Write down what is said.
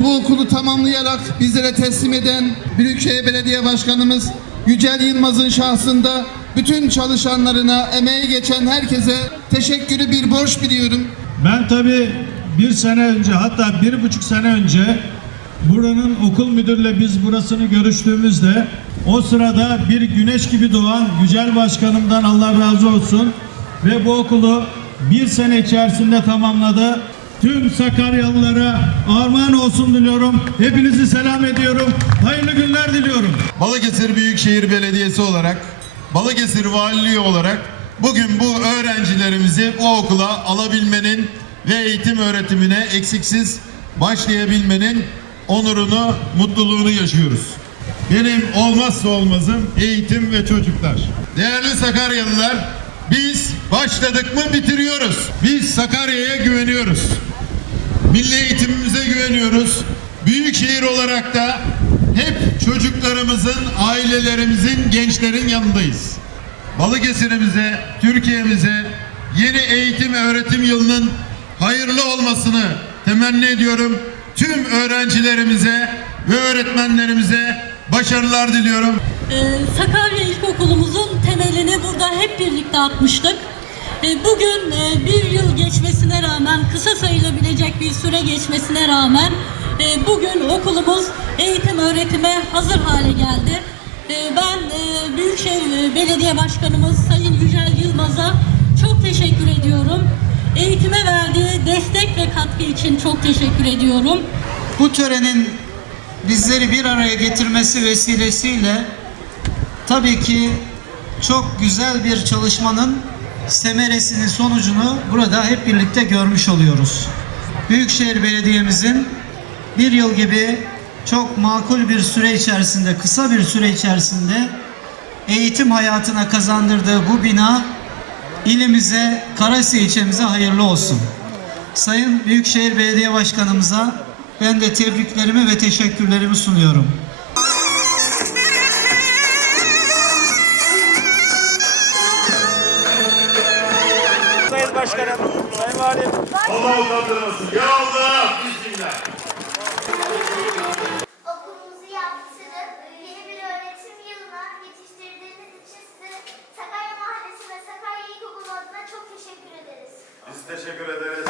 Bu okulu tamamlayarak bizlere teslim eden Büyükşehir Belediye Başkanımız Yücel Yılmaz'ın şahsında bütün çalışanlarına, emeği geçen herkese teşekkürü bir borç biliyorum. Ben tabii bir sene önce hatta bir buçuk sene önce buranın okul müdürle biz burasını görüştüğümüzde o sırada bir güneş gibi doğan Yücel Başkanımdan Allah razı olsun ve bu okulu bir sene içerisinde tamamladı. Tüm Sakaryalılara armağan olsun diliyorum. Hepinizi selam ediyorum. Hayırlı günler diliyorum. Balıkesir Büyükşehir Belediyesi olarak, Balıkesir Valiliği olarak bugün bu öğrencilerimizi bu okula alabilmenin ve eğitim öğretimine eksiksiz başlayabilmenin onurunu, mutluluğunu yaşıyoruz. Benim olmazsa olmazım eğitim ve çocuklar. Değerli Sakaryalılar, biz başladık mı bitiriyoruz. Biz Sakarya'ya güveniyoruz. Milli eğitimimize güveniyoruz. Büyükşehir olarak da hep çocuklarımızın, ailelerimizin, gençlerin yanındayız. Balıkesir'imize, Türkiye'mize yeni eğitim öğretim yılının hayırlı olmasını temenni ediyorum. Tüm öğrencilerimize ve öğretmenlerimize başarılar diliyorum. Ee, Sakarya İlkokulumuzun burada hep birlikte atmıştık. Ee, Bugün e, bir yıl geçmesine rağmen, kısa sayılabilecek bir süre geçmesine rağmen e, bugün okulumuz eğitim öğretime hazır hale geldi. Ben e, Büyükşehir Belediye Başkanımız Sayın Yücel Yılmaz'a çok teşekkür ediyorum. Eğitime verdiği destek ve katkı için çok teşekkür ediyorum. Bu törenin bizleri bir araya getirmesi vesilesiyle tabii ki çok güzel bir çalışmanın semeresini, sonucunu burada hep birlikte görmüş oluyoruz. Büyükşehir Belediye'mizin bir yıl gibi çok makul bir süre içerisinde, kısa bir süre içerisinde eğitim hayatına kazandırdığı bu bina ilimize, Karasi ilçemize hayırlı olsun. Sayın Büyükşehir Belediye Başkanımıza ben de tebriklerimi ve teşekkürlerimi sunuyorum. Sayın Valim. Allah utandırmasın. Ya Allah! Bismillah. Okulumuzu yaptırıp yeni bir öğretim yılına yetiştirdiğiniz için size Sakarya Mahallesi ve Sakarya İlkokulu adına çok teşekkür ederiz. Biz teşekkür ederiz.